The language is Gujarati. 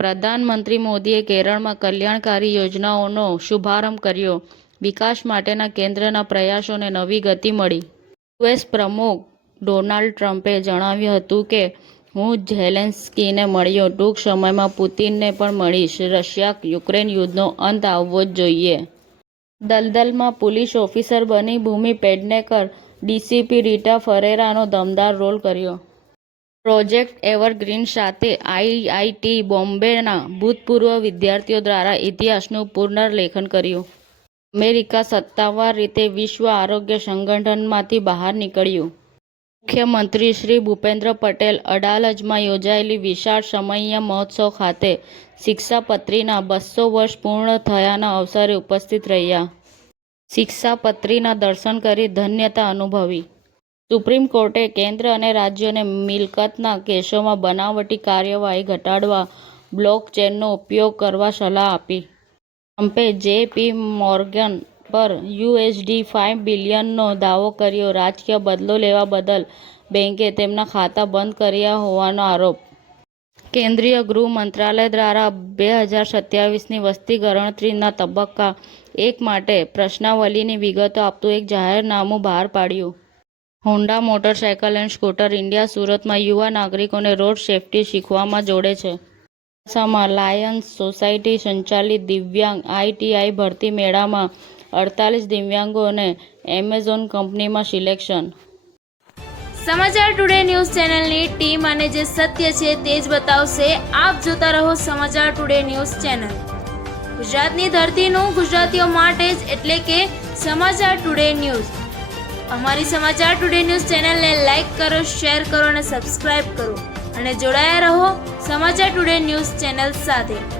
પ્રધાનમંત્રી મોદીએ કેરળમાં કલ્યાણકારી યોજનાઓનો શુભારંભ કર્યો. વિકાસ માટેના કેન્દ્રના પ્રયાસોને નવી ગતિ મળી. યુએસ પ્રમુખ ડોનાલ્ડ ટ્રમ્પે જણાવ્યું હતું કે હું ઝેલેન્સ્કીને મળ્યો, ટૂંક સમયમાં પુતિનને પણ મળીશ. રશિયા-યુક્રેન યુદ્ધનો અંત આવવો જ જોઈએ. દલદલમાં પોલીસ ઓફિસર બની ભૂમિ પેડનેકર, ડીસીપી રીટા ફરેરાનો દમદાર રોલ કર્યો. પ્રોજેક્ટ એવરગ્રીન સાથે આઈઆઈટી બોમ્બેના ભૂતપૂર્વ વિદ્યાર્થીઓ દ્વારા ઇતિહાસનું પુનર્લેખન કર્યું. અમેરિકા સત્તાવાર રીતે વિશ્વ આરોગ્ય સંગઠનમાંથી બહાર નીકળ્યું. મુખ્યમંત્રી શ્રી ભૂપેન્દ્ર પટેલ અડાલજમાં યોજાયેલી વિશાળ સમૈયા મહોત્સવ ખાતે શિક્ષાપત્રીના 200 વર્ષ પૂર્ણ થયાના અવસરે ઉપસ્થિત રહ્યા. શિક્ષાપત્રીના દર્શન કરી ધન્યતા અનુભવી. સુપ્રીમ કોર્ટે કેન્દ્ર અને રાજ્યોને મિલકતના કેસોમાં બનાવટી કાર્યવાહી ઘટાડવા બ્લોકચેનનો ઉપયોગ કરવા સલાહ આપી. ટ્રમ્પે JP મોર્ગન પર $5 બિલિયનનો દાવો કર્યો. રાજકીય બદલો લેવા બદલ બેંકે તેમના ખાતા બંધ કર્યા હોવાનો આરોપ. કેન્દ્રીય ગૃહ મંત્રાલય દ્વારા 2027ની વસ્તી ગણતરીના તબક્કા 1 માટે પ્રશ્નાવલીની વિગતો આપતું એક જાહેરનામું બહાર પાડ્યું. Honda motorcycle and scooter India સુરતમાં યુવા નાગરિકોને રોડ સેફટી શીખવવામાં જોડે છે. અબડાસામાં લાયન્સ સોસાયટી સંચાલિત દિવ્યાંગ ITI ભરતી મેળામાં 48 દિવ્યાંગોને એમેઝોન કંપનીમાં સિલેક્શન. સમાચાર ટુડે ન્યૂઝ ચેનલની ટીમ અને જે સત્ય છે તે જ બતાવશે. આપ જોતા રહો સમાચાર ટુડે ન્યૂઝ ચેનલ. ગુજરાતની ધરતીનું ગુજરાતીઓ માટે જ, એટલે કે સમાચાર ટુડે ન્યૂઝ. અમારી સમાચાર ટુડે ન્યૂઝ ચેનલને લાઇક કરો, શેર કરો અને સબસ્ક્રાઇબ કરો અને જોડાયા રહો સમાચાર ટુડે ન્યૂઝ ચેનલ સાથે.